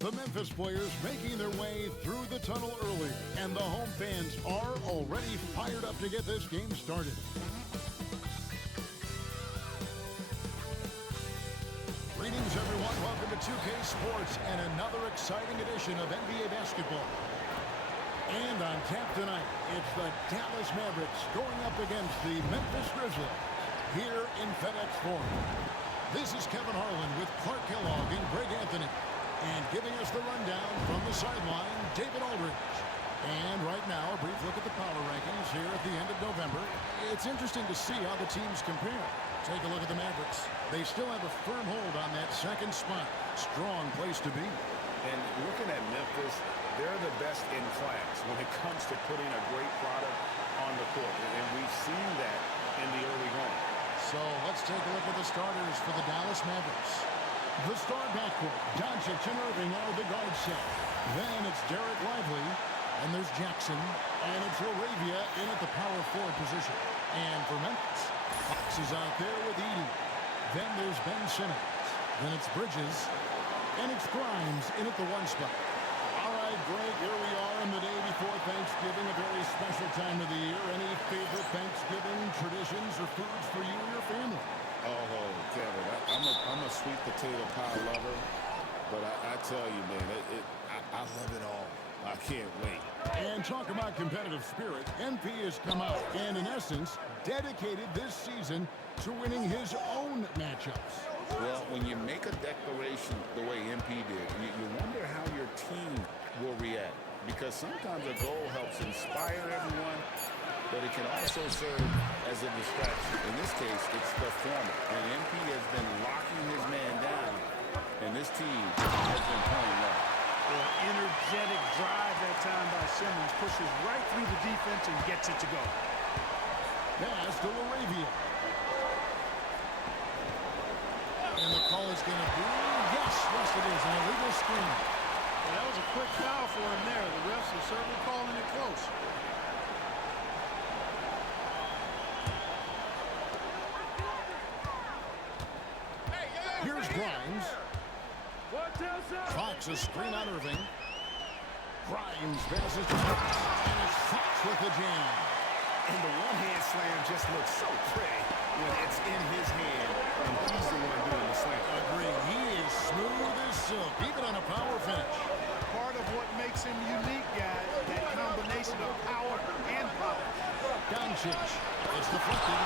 The Memphis players making their way through the tunnel early, and the home fans are already fired up to get this game started. Greetings, everyone. Welcome to 2K Sports and another exciting edition of NBA basketball. And on tap tonight, it's the Dallas Mavericks going up against the Memphis Grizzlies here in FedEx Forum. This is Kevin Harlan with Clark Kellogg and Greg Anthony. And giving us the rundown from the sideline, David Aldridge. And right now, a brief look at the power rankings here at the end of November. It's interesting to see how the teams compare. Take a look at the Mavericks. They still have a firm hold on that second spot. Strong place to be. And looking at Memphis, they're the best in class when it comes to putting a great product on the court. And we've seen that in the early going. So let's take a look at the starters for the Dallas Mavericks. The star backcourt, Doncic and Irving are the guard set. Then it's Derek Lively, and there's Jackson, and it's Laravia in at the power forward position. And for Memphis, Fox is out there with Edey. Then there's Ben Simmons. Then it's Bridges, and it's Grimes in at the one spot. All right, Greg, here we are on the day before Thanksgiving, a very special time of the year. Any favorite Thanksgiving traditions or foods for you and your family? Oh, Kevin, I'm a sweet potato pie lover, but I tell you, man, I love it all. I can't wait. And talk about competitive spirit. MP has come out and, in essence, dedicated this season to winning his own matchups. Well, when you make a declaration the way MP did, you wonder how your team will react. Because sometimes a goal helps inspire everyone, but it can also serve as a distraction. In this case, it's the former. And MP has been locking his man down, and this team has been playing well. Energetic drive that time by Simmons, pushes right through the defense and gets it to go. Pass to Laravia. And the call is going to be, yes, it is, an illegal screen. Well, that was a quick foul for him there. The refs are certainly calling it close. Here's Grimes. Fox, a screen on Irving. Grimes passes to Fox, and it's Fox with the jam. And the one-hand slam just looks so pretty when it's in his hand, and he's the one doing the slam. Agree. He is smooth as silk, even on a power finish. Part of what makes him unique, guys, that combination of power and power. Doncic. It's deflected.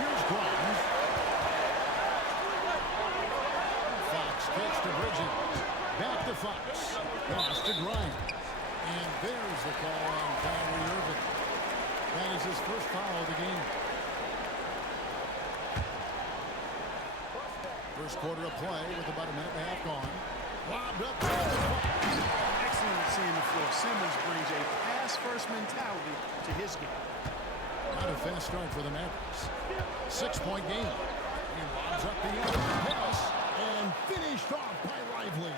Here's Grimes. Fox takes to Bridges. Back to Fox. Pass to Grimes. And there's the call on Kyrie Irving. That is his first foul of the game. First quarter of play with about a minute and a half gone. Lobbed up. Excellent seeing the floor. Simmons brings a pass-first mentality to his game. Not a fast start for the Mavericks. 6-point game. He lobs up the end pass and finished off by Lively.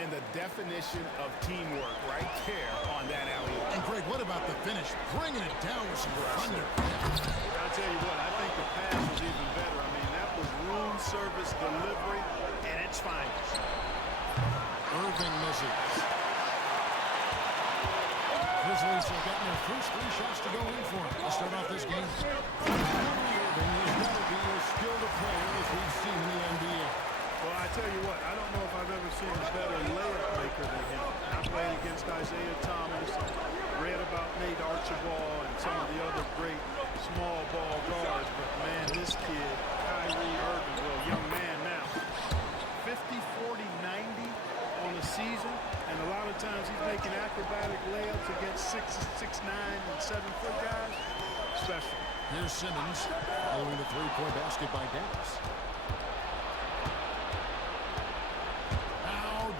And the definition of teamwork right there on that alley-oop. And Greg, what about the finish? Bringing it down with some thunder. I'll tell you what, I think the pass was even better. I mean, that was room service delivery at its finest. Irving misses. Grizzlies have gotten their first 3 shots to go in for him to start off this game. Irving has got to be as skilled a player as we've seen in the NBA. Well, I tell you what, I don't know if I've ever seen a better layup maker than him. I played against Isaiah Thomas, read about Nate Archibald and some of the other great small ball guards, but man, this kid, Kyrie Irving, well, young man now, 50, 40, 90 on the season, and a lot of times he's making acrobatic layups against 6'9", and 7-foot guys. Special. Here's Simmons following the three-point basket by Dallas.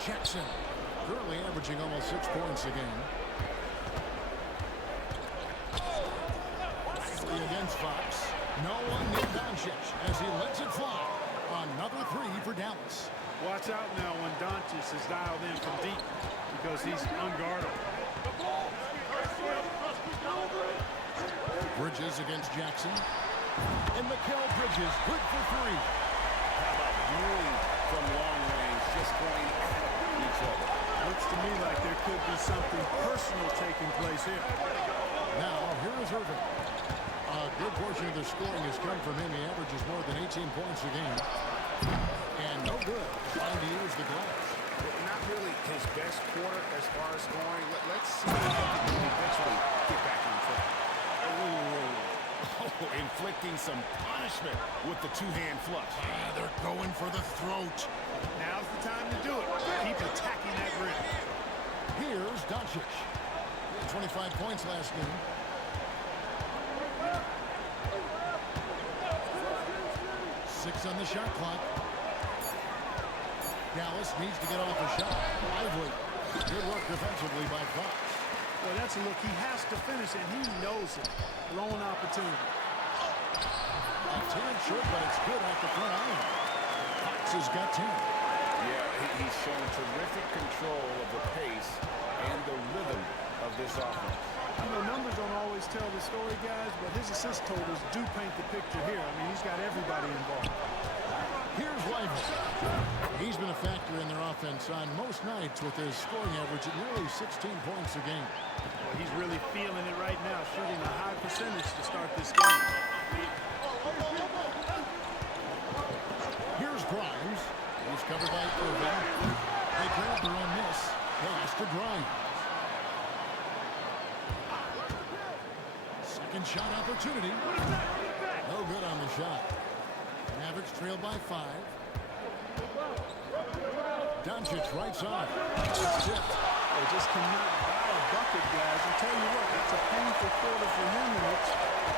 Jackson, currently averaging almost 6 points a game. Lively against Fox. No one near Doncic as he lets it fly. Another 3 for Dallas. Watch out now when Doncic is dialed in from deep because he's unguardable. Bridges against Jackson. And Mikal Bridges, good for 3. How about spewing from long range, just going at each other. Looks to me like there could be something personal taking place here. Now, here is Irving. A good portion of the scoring has come from him. He averages more than 18 points a game. And no good. Trying to use the glass. Not really his best quarter as far as scoring. Let's see if he can eventually get back on track. Oh, inflicting some punishment with the two-hand flush. They're going for the throat. Now's the time to do it. Keep attacking that rim. Here's Doncic. 25 points last game. Six on the shot clock. Dallas needs to get off a shot. Lively. Good work defensively by Fox. Well, that's a look. He has to finish it. He knows it. Lone opportunity. A 10 short, but it's good off the front iron. Fox has got 10. Yeah, he's shown terrific control of the pace and the rhythm of this offense. You know, numbers don't always tell the story, guys, but his assist totals do paint the picture here. I mean, he's got everybody involved. Here's Lively. He's been a factor in their offense on most nights with his scoring average at nearly 16 points a game. Well, he's really feeling it right now, shooting a high percentage to start this game. Here's Grimes. He's covered by Irving. They grab their own miss. Pass to Grimes. Second shot opportunity. No good on the shot. Mavericks trail by 5. Doncic right side. It's tipped. They just cannot buy a bucket, guys. I tell you what, that's a painful quarter for him, and it's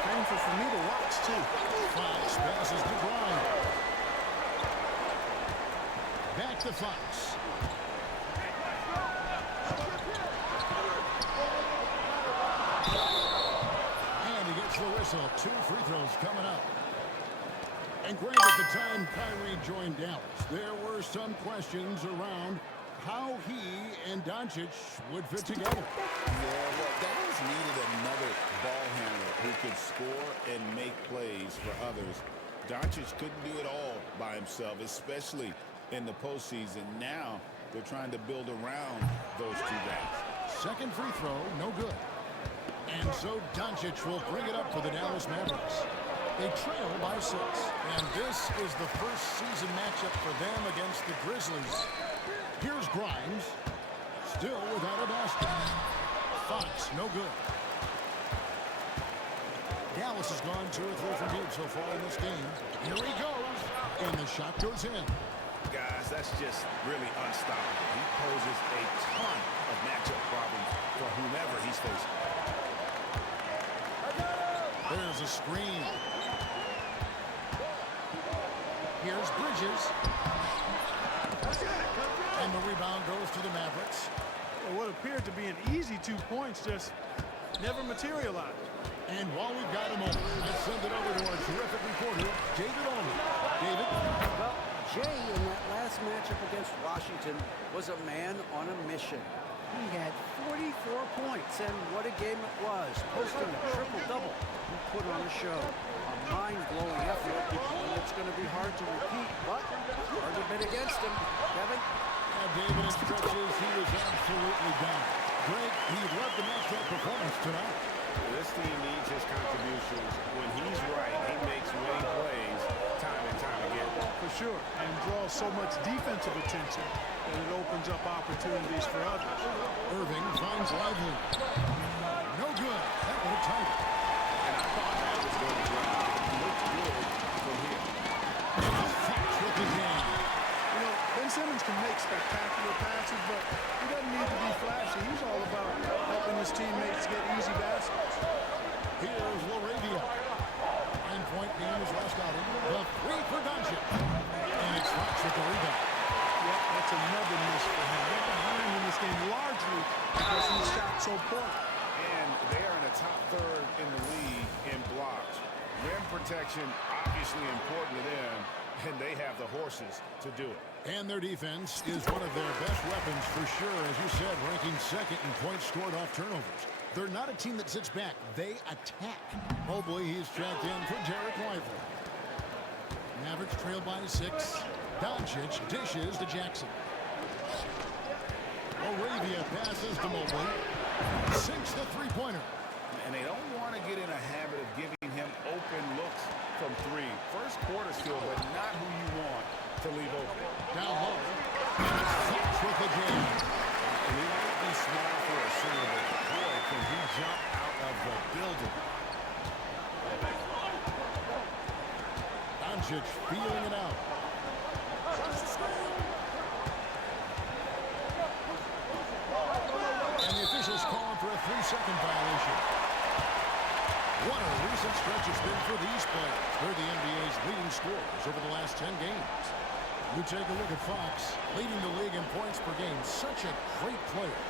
painful for me to watch, too. Fox passes to Grimes. Back to Fox. And he gets the whistle. 2 free throws coming up. And Greg, at the time Kyrie joined Dallas, there were some questions around how he and Doncic would fit together. Yeah, well, Dallas needed another ball handler who could score and make plays for others. Doncic couldn't do it all by himself, especially in the postseason. Now they're trying to build around those two guys. Second free throw, no good. And so Doncic will bring it up for the Dallas Mavericks. They trail by 6. And this is the first season matchup for them against the Grizzlies. Here's Grimes. Still without a basket. Fox, no good. Dallas has gone 2 or 3 from deep so far in this game. Here he goes. And the shot goes in. Guys, that's just really unstoppable. He poses a ton of matchup problems for whomever he's facing. There's a screen. Here's Bridges. And the rebound goes to the Mavericks. Well, what appeared to be an easy 2 points just never materialized. And while we've got a moment, let's send it over to our terrific reporter, David Allman. David? Well, Jay in that last matchup against Washington was a man on a mission. He had 44 points, and what a game it was. Posting a triple-double. He put on a show. A mind-blowing effort, and it's going to be hard to repeat, but hard to bet against him. Kevin? David, in stretches, he was absolutely down. Greg, he loved the matchup performance tonight. This team needs his contributions. When he's right, he makes winning plays time and time again. For sure, and draws so much defensive attention that it opens up opportunities for others. Irving finds Lively. No good. That would have tied it. And I thought that was going to drop. He looked good from here. Fox with his hand. You know, Ben Simmons can make spectacular passes, but he doesn't need to be flashy. He's all about helping his teammates get easy baskets. Here's Laravia. 9-point game is last outing. The 3 for Doncic. And it's Fox with the rebound. Yep, that's another miss for him. They're behind in this game largely because he shot so poor. And they are in the top 3rd in the league in blocks. Rim protection obviously important to them, and they have the horses to do it. And their defense is one of their best weapons for sure. As you said, ranking 2nd in points scored off turnovers. They're not a team that sits back. They attack. Mobley, he's tracked in for Derek Lively. Mavericks trail by 6. Doncic dishes to Jackson. Arabia passes to Mobley. Sinks the three-pointer. And they don't want to get in a habit of giving him open looks from 3. First quarter still, but not who you want to leave open. Down low. Fox with the jam. And he might be small for a center, but boy, can he jump out of the building. Doncic feeling it out. And the officials calling for a 3-second violation. What a recent stretch it's been for these players. They're the NBA's leading scorers over the last 10 games. You take a look at Fox, leading the league in points per game. Such a great player.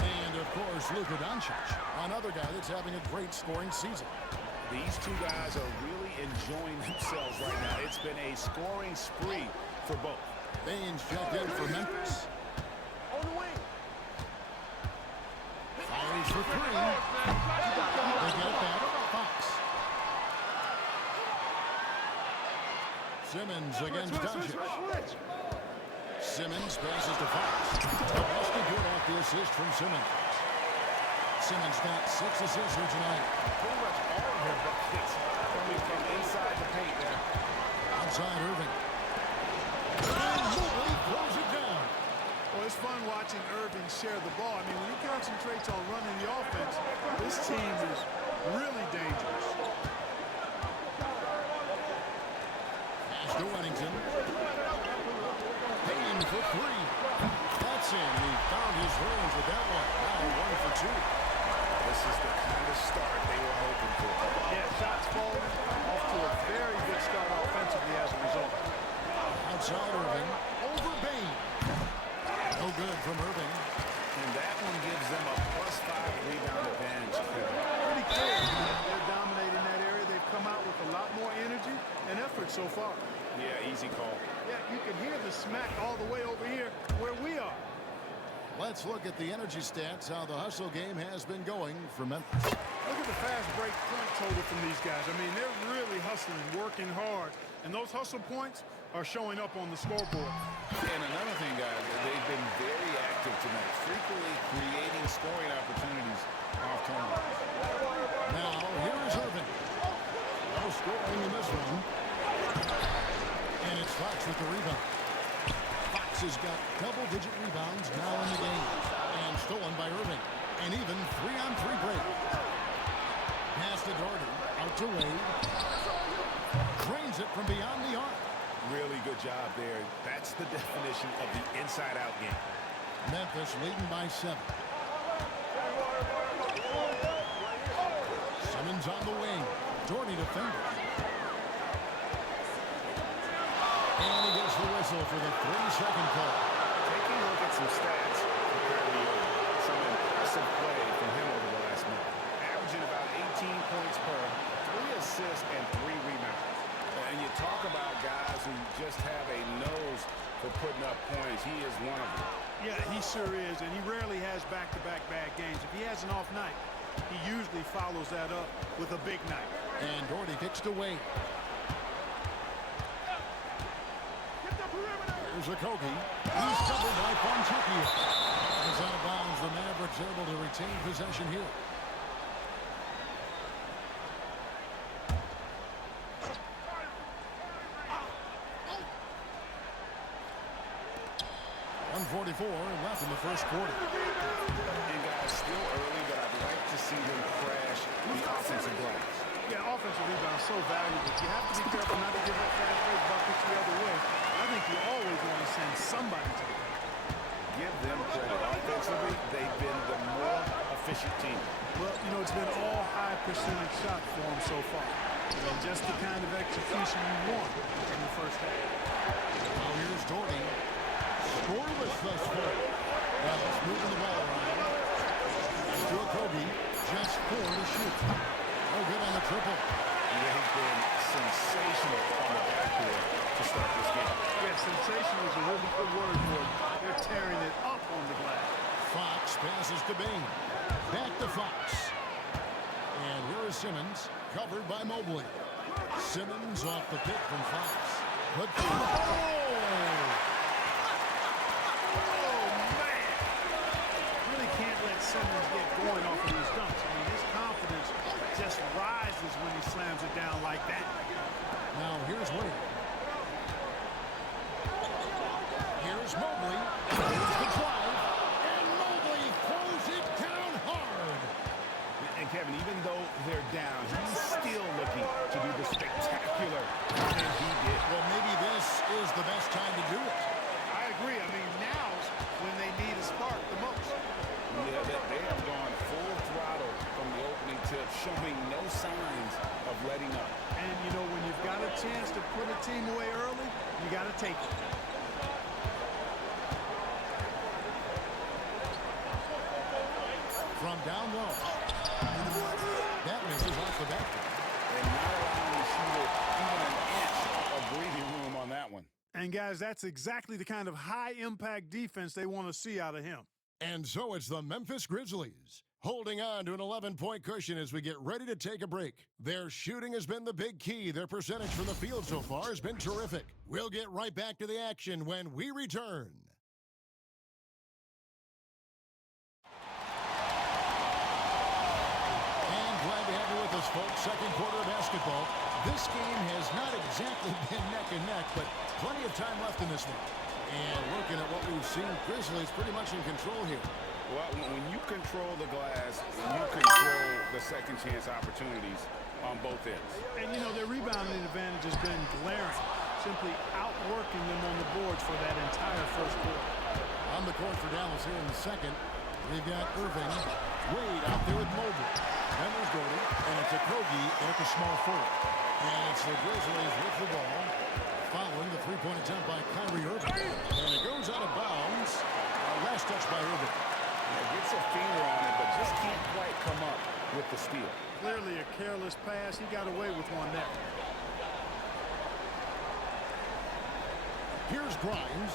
And, of course, Luka Doncic, another guy that's having a great scoring season. These two guys are really enjoying themselves right now. It's been a scoring spree for both. Baines checked in for Memphis. On the wing. Fires for 3. They get it back. Fox. Simmons against Doncic. Simmons passes to Fox. Boston good off the assist from Simmons. Simmons got 6 assists here tonight. Pretty much all of their buckets coming from inside the paint there. Outside Irving. And Mobley throws it down. Well, it's fun watching Irving share the ball. I mean, when he concentrates on running the offense, this team is really dangerous. Pass to Wennington. Payne for 3. That's in. He found his range with that one. Now 1 for 2. This is the kind of start they were hoping for. Yeah, shots falling off to a very good start offensively as a result. Outside Irving. Over Bain. No good from Irving. And that one gives them a +5 rebound advantage. Pretty clear. They're dominating that area. They've come out with a lot more energy and effort so far. Yeah, easy call. Yeah, you can hear the smack all the way over here where we are. Let's look at the energy stats, how the hustle game has been going for Memphis. Look at the fast break point total from these guys. I mean, they're really hustling, working hard. And those hustle points are showing up on the scoreboard. And another thing, guys, they've been very active tonight, frequently creating scoring opportunities off turnovers. Now, here is Irving. No scoring in this one. And it's Fox with the rebound. Fox has got double-digit rebounds now in the game. And stolen by Irving. And even 3-on-3 break. Pass to Doherty. Out to Wade. Drains it from beyond the arc. Really good job there. That's the definition of the inside-out game. Memphis leading by 7. Simmons on the wing. Doherty defenders. And he gets the whistle for the 3-second call. Taking a look at some stats from Kyrie Irving. Some impressive play from him over the last month. Averaging about 18 points per, 3 assists, and 3 rebounds. And you talk about guys who just have a nose for putting up points. He is one of them. Yeah, he sure is, and he rarely has back-to-back bad games. If he has an off night, he usually follows that up with a big night. And Doherty kicks to Wade. Here's Okogie. He's covered by Fontecchio. He's out of bounds. The Mavericks able to retain possession here. .144 left in the first quarter. And guys, still early, but I'd like to see them crash the offensive glass. Yeah, offensive rebound is so valuable. You have to be careful not to give up fast break buckets the other way. I think you always want to send somebody to the line. Give them credit. Offensively, they've been the more efficient team. Well, you know, it's been all high percentage shots for them so far. And just the kind of execution you want in the first half. Now here's Doherty. Scoreless thus far. Now it's moving the ball around. To Okogie. Just 4 to shoot. No good on the triple. They've been sensational on the backboard to start this game. Yeah, sensational is a really good word for them. They're tearing it up on the glass. Fox passes to Bain. Back to Fox. And here is Simmons, covered by Mobley. Simmons off the pick from Fox. put through. Oh, man. Really can't let Simmons get going off of these dunks. I mean, his confidence just rises when he slams it down like that. Now here's Wade. Here's Mobley. Here's the drive. And Mobley throws it down hard. And Kevin, even though they're down, he's still looking to do the spectacular that he did. Well, maybe this is the best time to do it. I agree. I mean, now's when they need a spark the most. Yeah, they have gone full throttle from the opening tip, showing no signs of letting up. And, you know, when you've got a chance to put a team away early, you got to take it. From down low. That misses off the basket. And not allowing the shooter even an inch of breathing room on that one. And, guys, that's exactly the kind of high-impact defense they want to see out of him. And so it's the Memphis Grizzlies holding on to an 11-point cushion as we get ready to take a break. Their shooting has been the big key. Their percentage from the field so far has been terrific. We'll get right back to the action when we return. And glad to have you with us, folks. Second quarter of basketball. This game has not exactly been neck and neck, but plenty of time left in this one. And looking at what we've seen, Grizzlies pretty much in control here. Well, when you control the glass, you control the second chance opportunities on both ends. And, you know, their rebounding advantage has been glaring, simply outworking them on the boards for that entire first quarter. On the court for Dallas here in the second, we've got Irving, Wade out there with Mobley. Then there's Gordon, and it's a Kogi at the small forward. And it's the Grizzlies with the ball, following the three-point attempt by Kyrie Irving. And it goes out of bounds. Last touch by Irving. Gets a finger on it, but just can't quite come up with the steal. Clearly a careless pass. He got away with one there. Here's Grimes.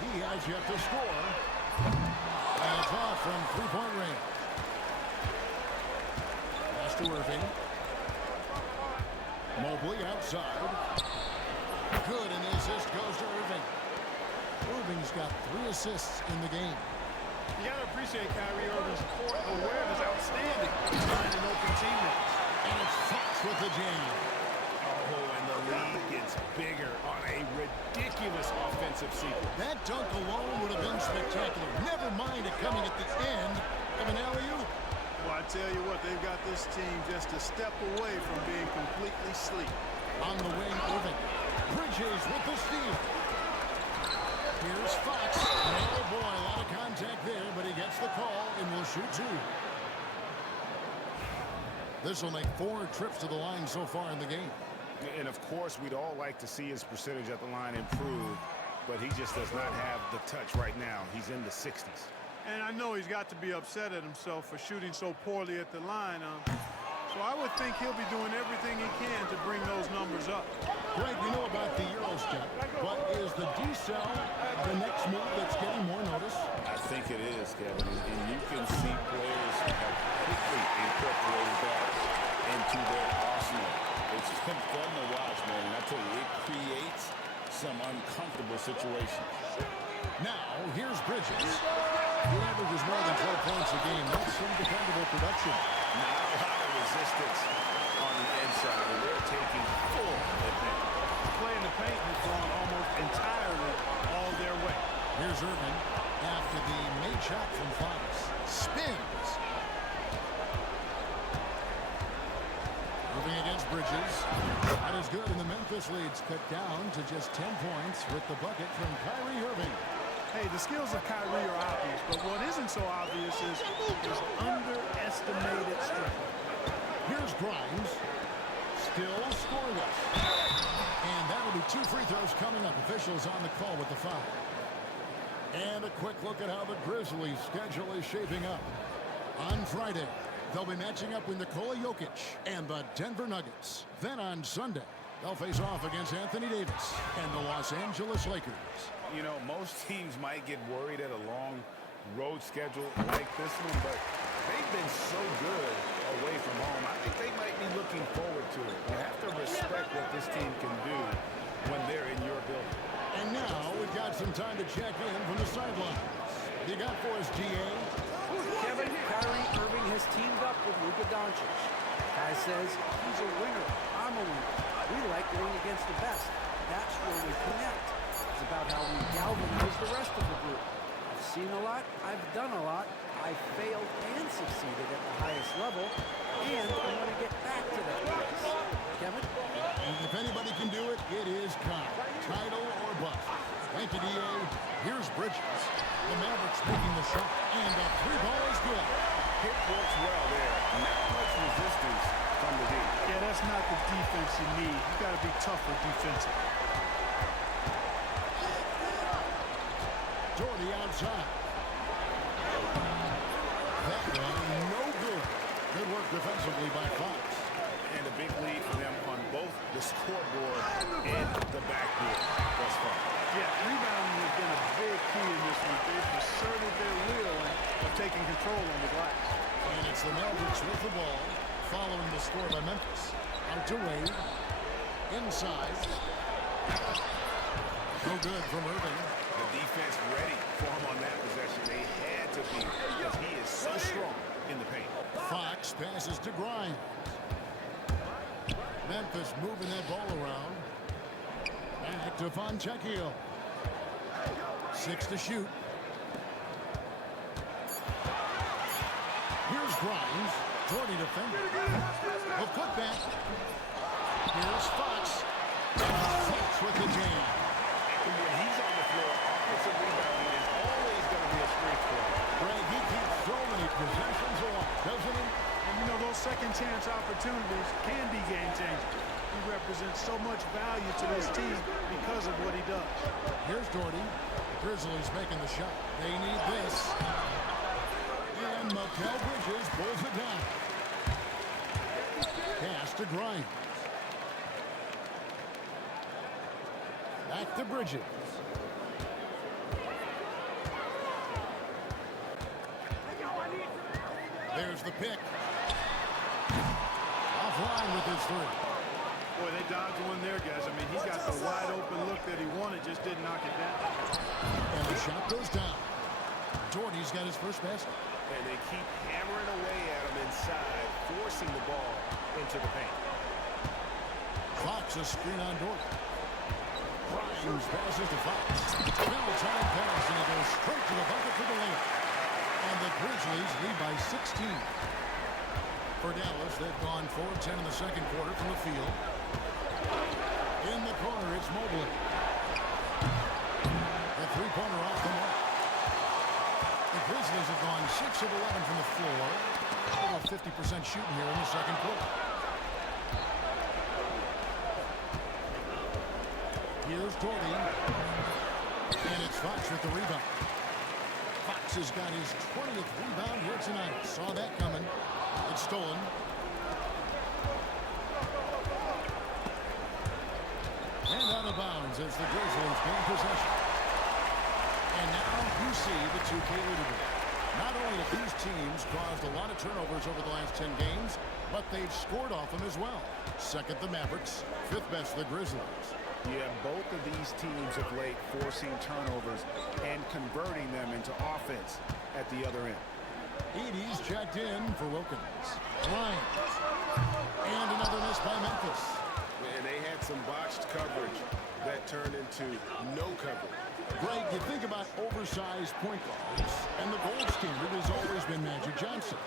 He has yet to score. And it's off from three-point range. Pass to Irving. Mobley outside. Good, and the assist goes to Irving. Irving's got 3 assists in the game. You got to appreciate Kyrie Irving's court awareness outstanding. Finding open teammates. And it's Fox with the jam. Oh, and the lead gets bigger on a ridiculous offensive sequence. That dunk alone would have been spectacular. Never mind it coming at the end of an alley-oop. Well, I tell you what, they've got this team just a step away from being completely asleep. On the wing, Irving. Bridges with the steal. Here's Fox. Oh, boy, a lot of contact there, but he gets the call and will shoot 2. This will make 4 trips to the line so far in the game. And, of course, we'd all like to see his percentage at the line improve, but he just does not have the touch right now. He's in the 60s. And I know he's got to be upset at himself for shooting so poorly at the line. So I would think he'll be doing everything he can to bring those numbers up. Greg, we know about the Euro step, but is the D-cell the next move that's getting more notice? I think it is, Kevin, and you can see players have quickly incorporated that into their arsenal. It's been fun to watch, man, and I tell you, it creates some uncomfortable situations. Now, here's Bridges. He averages more than 12 points a game. That's some dependable production. Not a lot of resistance on the inside, and they're taking full advantage. Play in the paint has gone almost entirely all their way. Here's Irving after the made shot from Fox. Spins. Irving against Bridges. That is good, and the Memphis lead's cut down to just 10 points with the bucket from Kyrie Irving. Hey, the skills of Kyrie are obvious, but what isn't so obvious is his underestimated strength. Here's Grimes. Still scoreless. And that'll be 2 free throws coming up. Officials on the call with the foul. And a quick look at how the Grizzlies' schedule is shaping up. On Friday, they'll be matching up with Nikola Jokic and the Denver Nuggets. Then on Sunday, they'll face off against Anthony Davis and the Los Angeles Lakers. You know, most teams might get worried at a long road schedule like this one, but they've been so good away from home. I think they might be looking forward to it. You have to respect what this team can do when they're in some time to check in from the sideline. You got for us, GA? Kevin, Kyrie Irving has teamed up with Luka Doncic. Kai says he's a winner. I'm a winner. We like going against the best. That's where we connect. It's about how we galvanize the rest of the group. I've seen a lot. I've done a lot. I failed and succeeded at the highest level, and I want to get back to that place. Kevin? And if anybody can do it, it is Kai. Title or bust. Thank you, DA. Here's Bridges. The Mavericks making the shot, and the three ball is good. Hit works well there. Not much resistance from the D. Yeah, that's not the defense you need. You got to be tougher defensively. Jordy outside. That one, no good. Good work defensively by Fox. And a big lead for them on both the scoreboard and the backboard thus far. Yeah, rebounding has been a big key in this one. They've asserted their will of taking control on the glass. And it's the Mavericks with the ball, following the score by Memphis. Out to Wade. Inside. No good from Irving. The defense ready for him on that possession. They had to be because he is so strong in the paint. Fox passes to Grimes. Memphis moving that ball around. Back to Fontecchio. 6 to shoot. Here's Grimes. Jordy defender. A putback. Here's Fox. Fox with the jam. And when he's on the floor, offensive rebounding is always going to be a strength for him. Greg, he keeps so many possessions along, doesn't he? And you know, those second chance opportunities can be game changers. He represents so much value to this team because of what he does. Here's Jordy. The Grizzlies making the shot. They need this. And Mikal Bridges pulls it down. Pass to Grimes. Back to Bridges. There's the pick. Offline with his three. Boy, they dodged one there, guys. I mean, he got the wide open look that he wanted, just didn't knock it down. And the shot goes down. Jordy's got his first basket. And they keep hammering away at him inside, forcing the ball into the paint. Fox a screen on Jordy. Grimes passes to Fox. Now time pass, and he goes straight to the bucket for the layup. And the Grizzlies lead by 16. For Dallas, they've gone 4-10 in the second quarter from the field. In the corner, it's Mobley. The three-pointer off the mark. The Grizzlies have gone 6 of 11 from the floor. Over 50% shooting here in the second quarter. Here's Jordy. And it's Fox with the rebound. Fox has got his 20th rebound here tonight. Saw that coming. It's stolen. And out of bounds as the Grizzlies gain possession. And now you see the 2K leaderboard. Not only have these teams caused a lot of turnovers over the last 10 games, but they've scored off them as well. Second, the Mavericks. Fifth best, the Grizzlies. Yeah, both of these teams of late forcing turnovers and converting them into offense at the other end. Edie's checked in for Wilkins. Ryan. And another miss by Memphis. And they had some botched coverage that turned into no coverage. Greg, you think about oversized point guards, and the gold standard has always been Magic Johnson.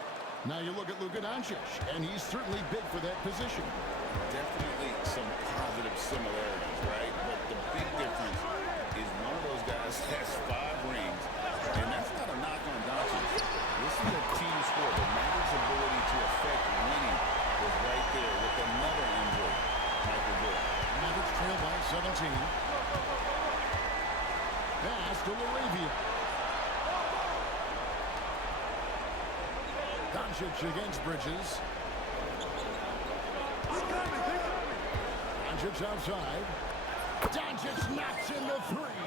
Now you look at Luka Doncic, and he's certainly big for that position. Definitely some positive similarities, right? But the big difference is one of those guys has 5 rings, and that's not a knock on Doncic. This is a team sport. The Mavericks' ability to affect winning was right there with another injury, Michael Jordan. Mavericks trail by 17. Pass to Laravia. Doncic against Bridges. Doncic outside. Doncic knocks in the three.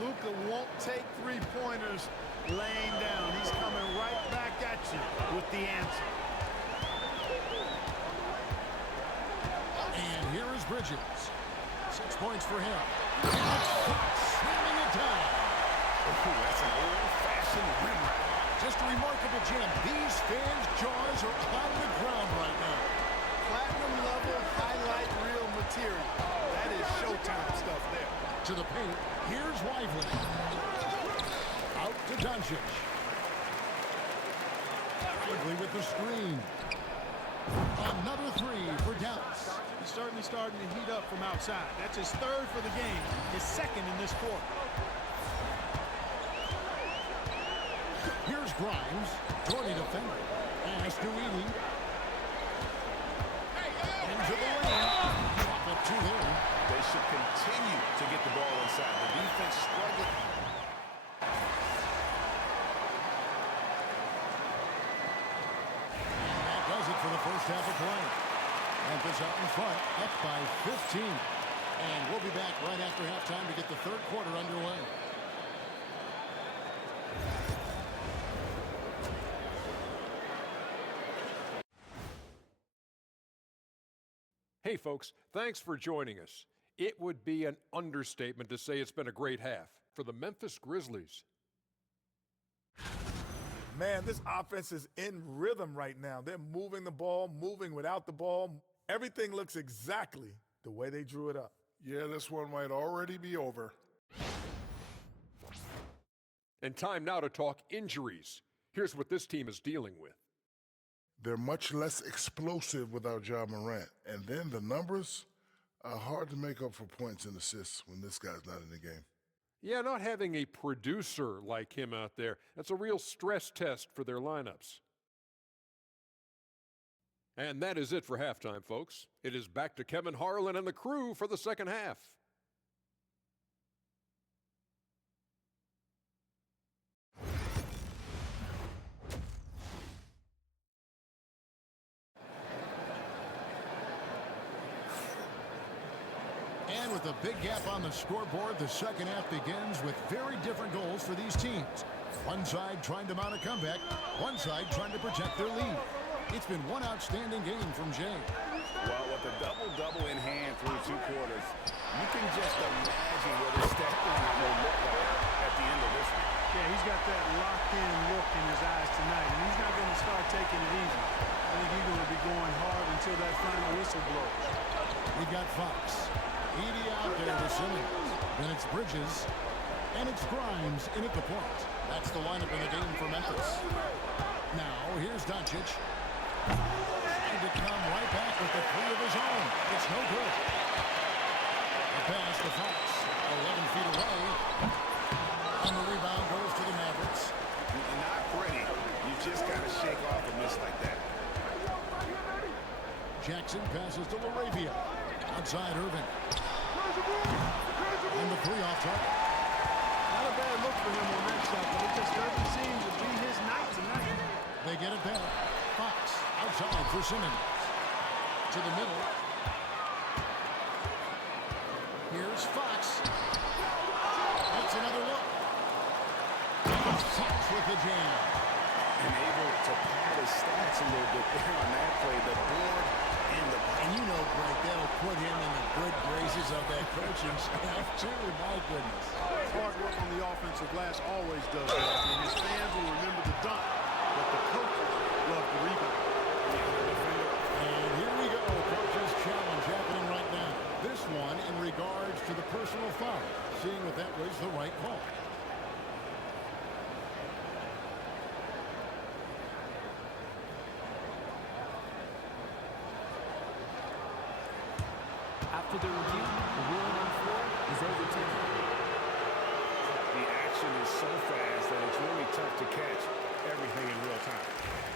Luka won't take three-pointers laying down. He's coming right back at you with the answer. And here is Bridges. 6 points for him. And it's Fox. slamming it down. Ooh, that's an old-fashioned rim ride. Just a remarkable gem. These fans' jaws are on the ground right now. Platinum level highlight reel material. That is Showtime stuff there. To the paint, here's Lively. Out to Doncic. Lively with the screen. Another three for Dallas. He's certainly starting to heat up from outside. That's his third for the game, his second in this quarter. Here's Grimes. Jordy defender. Pass to Edey. Into the lane. Drop it to him. They should continue to get the ball inside. The defense struggling. And that does it for the first half of play. Memphis out in front, up by 15. And we'll be back right after halftime to get the third quarter underway. Hey folks, thanks for joining us. It would be an understatement to say it's been a great half for the Memphis Grizzlies. Man, this offense is in rhythm right now. They're moving the ball, moving without the ball. Everything looks exactly the way they drew it up. Yeah, this one might already be over. And time now to talk injuries. Here's what this team is dealing with. They're much less explosive without Ja Morant. And then the numbers are hard to make up for points and assists when this guy's not in the game. Yeah, not having a producer like him out there, that's a real stress test for their lineups. And that is it for halftime, folks. It is back to Kevin Harlan and the crew for the second half. And with a big gap on the scoreboard, the second half begins with very different goals for these teams. One side trying to mount a comeback, one side trying to protect their lead. It's been one outstanding game from Jay. Well, with a double-double in hand through two quarters, you can just imagine what his stat line will look like at the end of this one. Yeah, he's got that locked-in look in his eyes tonight, and he's not going to start taking it easy. I think he's going to be going hard until that final whistle blows. We got Fox. Edey out there to Simmons. Then it's Bridges. And it's Grimes in at the point. That's the lineup in the game for Memphis. Now, here's Doncic. Trying to come right back with the three of his own. It's no good. The pass to Fox. 11 feet away. And the rebound goes to the Mavericks. Not pretty. You just got to shake off a miss like that. Jackson passes to LaRavia. Outside Irving. And the three off target. Not a bad look for him on that shot, but it just doesn't seem to be his night tonight. They get it back. Fox outside for Simmons. To the middle. Here's Fox. That's another look. Fox with the jam. And able to pad his stats a little bit there on that play. The board and the... And you know, Greg, that'll put him in the good graces of that coaching staff, too. My goodness. Hard work on the offensive glass always does that. I mean, his fans will remember the dunk, but the coaches love the rebound. And here we go. Coach's challenge happening right now. This one in regards to the personal foul. Seeing if that was the right call. After the review, the ruling on the floor is overturned. The action is so fast that it's really tough to catch everything in real time.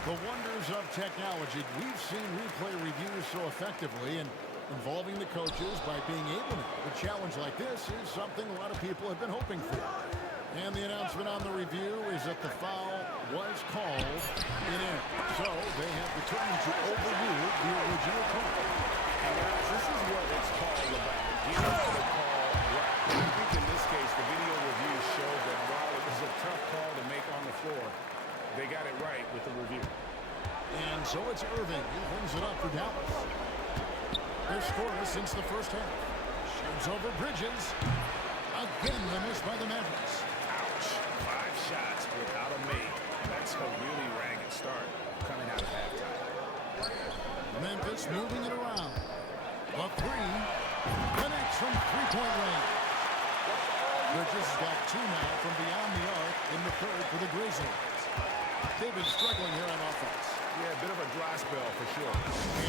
The wonders of technology. We've seen replay reviews so effectively, and involving the coaches by being able to challenge like this is something a lot of people have been hoping for. And the announcement on the review is that the foul was called in error. So they have determined to overrule the original call. And guys, this is what it's called about. Getting the call right. And I think in this case, the video review showed that while it was a tough call to make on the floor, they got it right with the review. And so it's Irving. He brings it up for Dallas. They're scoreless since the first half. Shoots over Bridges. A Again, the miss by the Mavericks. Ouch. 5 shots without a make. That's a really ragged start coming out of halftime. Memphis moving it around. The three connects from three-point range. Bridges has got 2 now from beyond the arc in the third for the Grizzlies. They've been struggling here on offense. Yeah, a bit of a dry spell for sure.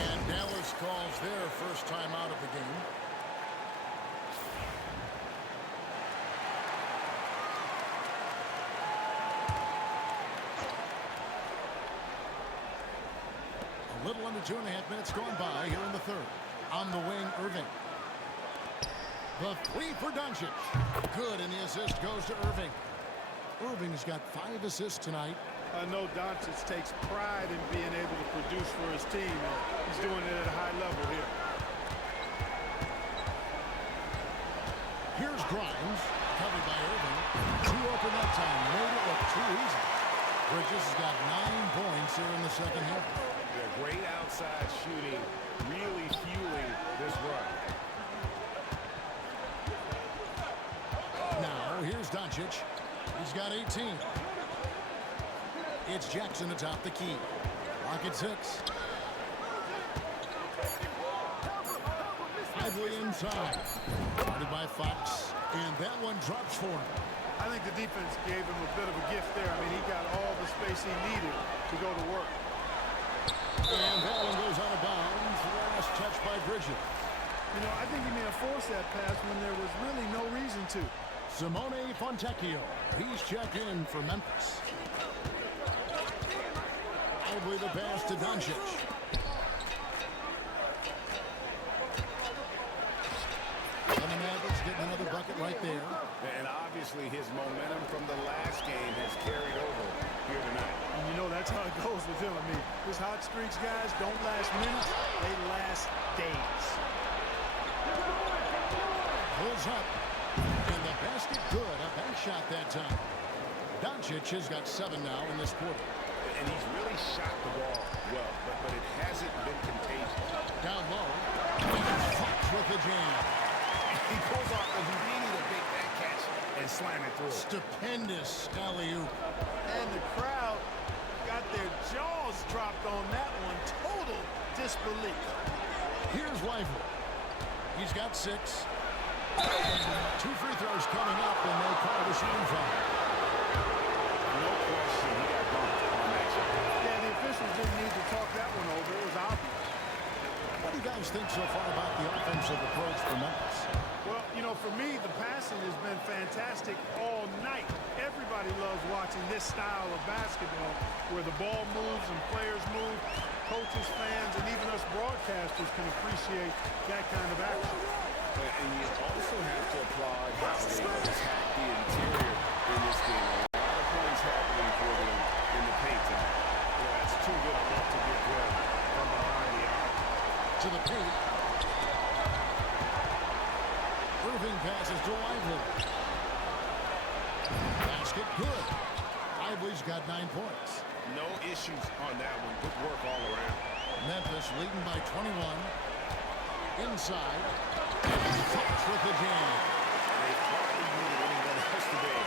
And Dallas calls their first time out of the game. A little under 2.5 minutes gone by here in the third. On the wing, Irving. The three for Doncic. Good, and the assist goes to Irving. Irving's got 5 assists tonight. I know Doncic takes pride in being able to produce for his team, and he's doing it at a high level here. Here's Grimes, covered by Irving. 2 open that time, made it look too easy. Bridges has got 9 points here in the second half. Yeah, great outside shooting, really fueling this run. Now, here's Doncic. He's got 18. It's Jackson atop the key. Rocket 6. Lively inside. Guarded by Fox. And that one drops for him. I think the defense gave him a bit of a gift there. I mean, he got all the space he needed to go to work. And that one goes out of bounds. Last touch by Bridges. You know, I think he may have forced that pass when there was really no reason to. Simone Fontecchio. He's checked in for Memphis. Lively the pass to Doncic. And the Mavericks getting another bucket right there. And obviously his momentum from the last game has carried over here tonight. And you know, that's how it goes with him. I mean, his hot streaks, guys, don't last minutes. They last days. Pulls up. And the basket good. A bank shot that time. Doncic has got 7 now in this quarter. And he's really shot the ball well, but it hasn't been contagious. Down low. Fox with the jam. He pulls off a Houdini to make that catch and slam it through. Stupendous alley-oop. And the crowd got their jaws dropped on that one. Total disbelief. Here's Lively. He's got 6. 2 free throws coming up, and they call the shooting foul. No question he got bumped on that shot. Yeah, the officials didn't need to talk that one over. It was obvious. What do you guys think so far about the offensive approach for Memphis? Well, you know, for me, the passing has been fantastic all night. Everybody loves watching this style of basketball where the ball moves and players move. Coaches, fans, and even us broadcasters can appreciate that kind of action. And you also have to applaud how they attack the interior in this game. A lot of points happening for them in the paint. That's too good a look to get good from behind the arc. To the paint. Irving passes to Lively. Basket good. Lively's got 9 points. No issues on that one. Good work all around. Memphis leading by 21. Inside. Fox with the jam. They hardly needed anyone else today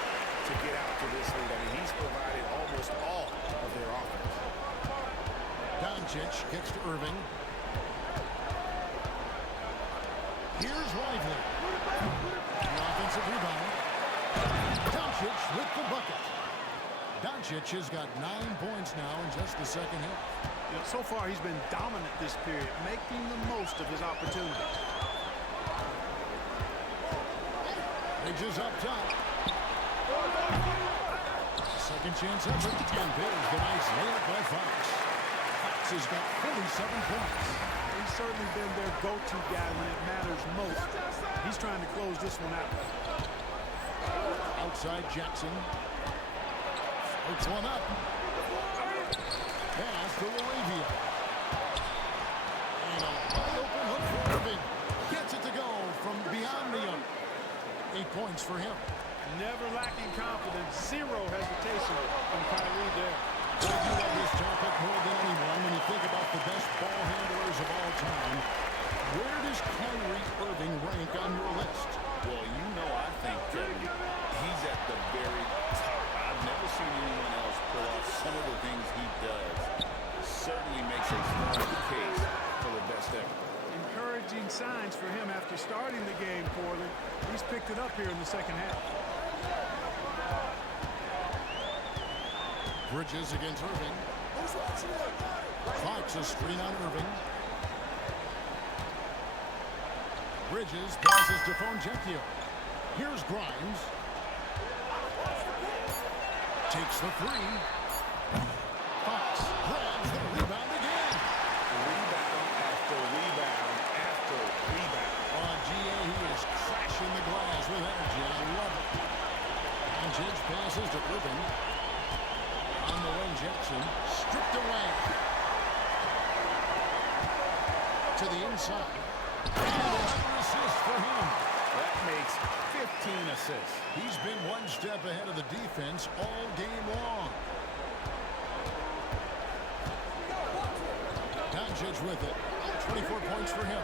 to get out to this lead. I mean, he's provided almost all of their offense. Doncic kicks to Irving. Here's Lively. The offensive rebound. Doncic with the bucket. Doncic has got 9 points now in just the second half. You know, so far, he's been dominant this period, making the most of his opportunities. Bridges up top. Second chance effort. And there's the nice layup by Fox. Fox has got 47 points. He's certainly been their go-to guy when it matters most. He's trying to close this one out. Outside Jackson. Floats one up. Pass to Laravia. And a wide open hook for Irving. Gets it to go from beyond the arc. 8 points for him. Never lacking confidence. Zero hesitation from Kyrie there. I do love this topic more than anyone when you think about the best ball handlers of all time. Where does Kyrie Irving rank on your list? Well, you know, I think picked it up here in the second half. Bridges against Irving. Fox a screen on Irving. Bridges passes to Fongencio. Here's Grimes. Takes the three. Fox grabs the rebound again. Rebound after rebound after rebound. On GA, he is crashing the glass with energy. I love it. Doncic passes to Irving. On the wing, Jackson stripped away. To the inside. And another assist for him. That makes 15 assists. He's been one step ahead of the defense all game long. Doncic with it. 24 points for him.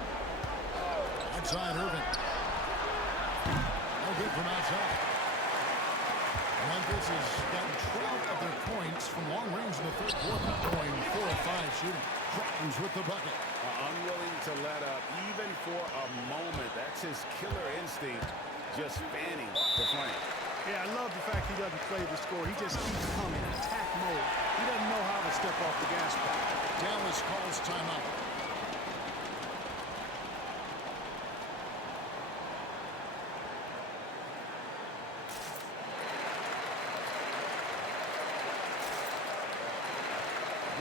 Outside Irving. No good from outside. Memphis has gotten 12 of their points from long range in the third quarter, going 4 of 5 shooting. Grimes with the bucket. Unwilling to let up even for a moment. That's his killer instinct, just fanning the flame. Yeah, I love the fact he doesn't play the score. He just keeps coming, attack mode. He doesn't know how to step off the gas pedal. Dallas calls timeout.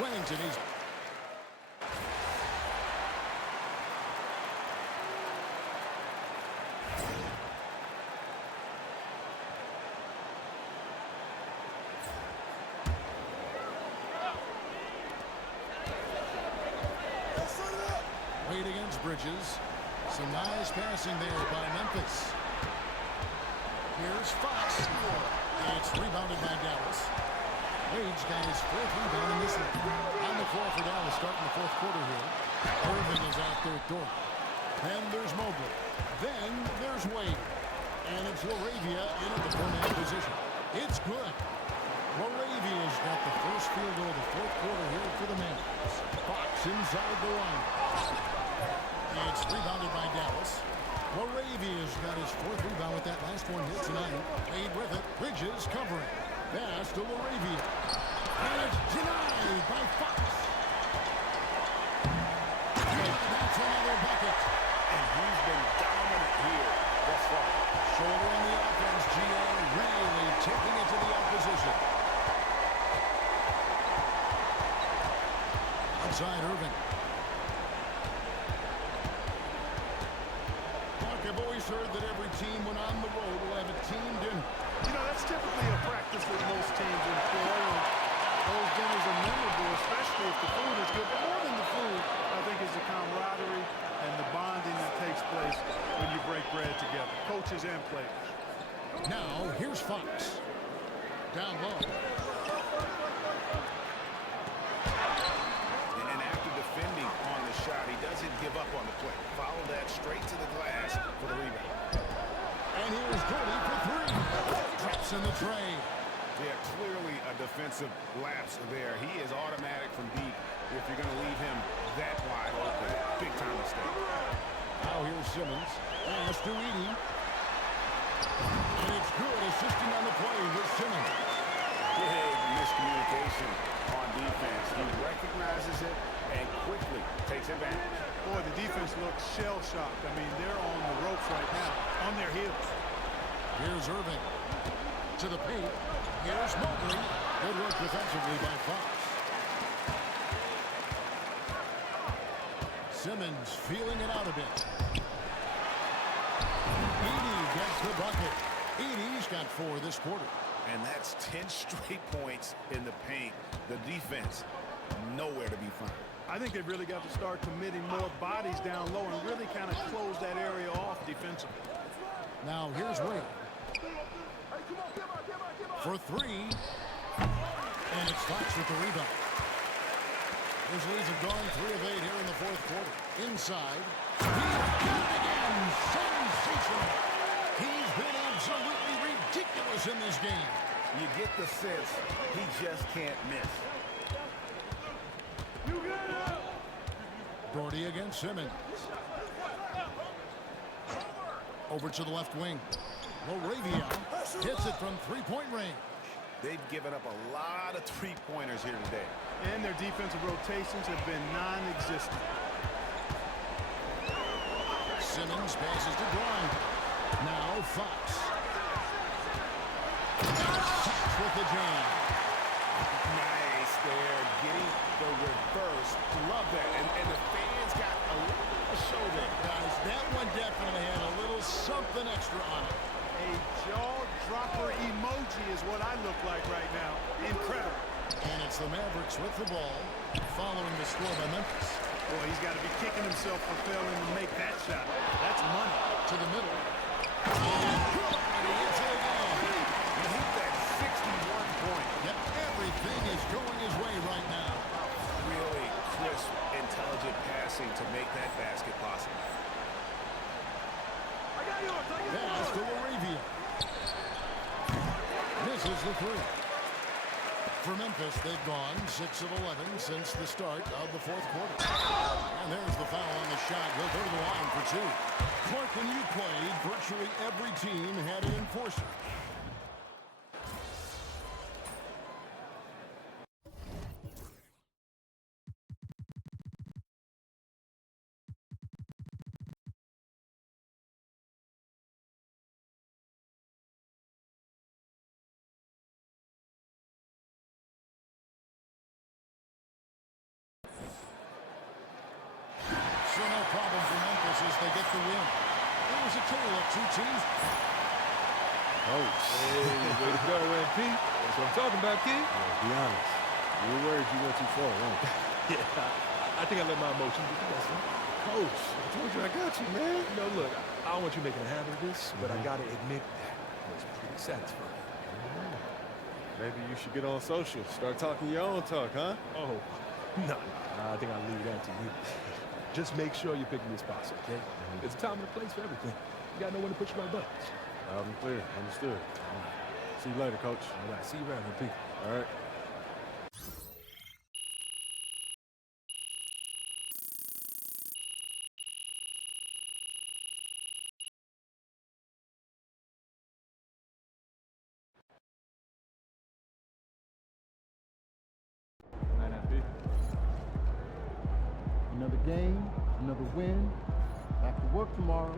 Wellington is Wade against Bridges. Some nice passing there by Memphis. Here's Fox. It's rebounded by Dallas. Wade's got his fourth rebound in this one. On the floor for Dallas starting the fourth quarter here. Irving is out there at Dort. Then there's Mobley. Then there's Wade. And it's LaRavia in at the four-man position. It's good. LaRavia's got the first field goal of the fourth quarter here for the Mavericks. Fox inside the line. It's rebounded by Dallas. LaRavia's got his fourth rebound with that last one here tonight. Wade with it. Bridges covering. Pass to LaRavia. And it's denied by Fox. That's another bucket. And he's been dominant here thus far. Shoulder on the offense. GA really taking it to the opposition. Outside Irving. I've always heard that every team when on the road will have a team dinner. You know, that's typically a practice that most teams employ. And those dinners are memorable, especially if the food is good. But more than the food, I think, is the camaraderie and the bonding that takes place when you break bread together, coaches and players. Now, here's Fox. Down low. And after defending on the shot, he doesn't give up on the play. Follow that straight to the glass for the rebound. And here's Gordy for three. Traps in the tray. Yeah, clearly a defensive lapse there. He is automatic from deep if you're going to leave him that wide open. Big time mistake. Now here's Simmons. Pass to Edey. And it's good, assisting on the play with Simmons. Big miscommunication on defense. He recognizes it and quickly takes advantage. Boy, the defense looks shell-shocked. I mean, they're on the ropes right now, on their heels. Here's Irving. To the paint. Here's Mobley. Good work defensively by Fox. Simmons feeling it out a bit. Edey gets the bucket. Edey's got 4 this quarter. And that's 10 straight points in the paint. The defense, nowhere to be found. I think they've really got to start committing more bodies down low and really kind of close that area off defensively. Now here's Wade. For 3. And it's Fox with the rebound. Grizzlies have gone 3 of 8 here in the fourth quarter. Inside. He's got it again. Sensational. He's been absolutely ridiculous in this game. You get the sense he just can't miss. Doherty against Simmons. Over to the left wing. Laravia hits it from three-point range. They've given up a lot of three-pointers here today. And their defensive rotations have been non-existent. Simmons passes to Grind. Now Fox. Fox with the jam. Nice there, getting the reverse. Love that. And the fans got a little bit of a show there. Guys, that one definitely had a little something extra on it. A jaw-dropper emoji is what I look like right now. Incredible. And it's the Mavericks with the ball, following the score by Memphis. Boy, he's got to be kicking himself for failing to make that shot. That's money. To the middle. And he hits it again. He hit that 61 point. Yep, everything is going his way right now. Really crisp, intelligent passing to make that basket possible. Pass to Laravia. Misses the three. For Memphis, they've gone 6 of 11 since the start of the fourth quarter. And there's the foul on the shot. He'll go to the line for two. Clark, when you played, virtually every team had an enforcer. So no problem for Memphis as they get the win. It was a tale of two teams. Oh, hey, way to go, MP. That's what I'm talking about, kid. Yeah, be honest. You were worried you went too far, weren't you? Yeah, I think I let my emotions get the best of me. Coach, I told you I got you, man. You know, look, I don't want you making a habit of this, but I got to admit that was pretty satisfying. Maybe you should get on social. Start talking your own talk, huh? Oh, no. I think I'll leave that to you. Just make sure you're picking your spots, okay? There's a time and a place for everything. You got to know when to push your right buttons. Loud and clear. Understood. See you later, Coach. All right. See you around, MP. All right. Another game, another win. Back to work tomorrow.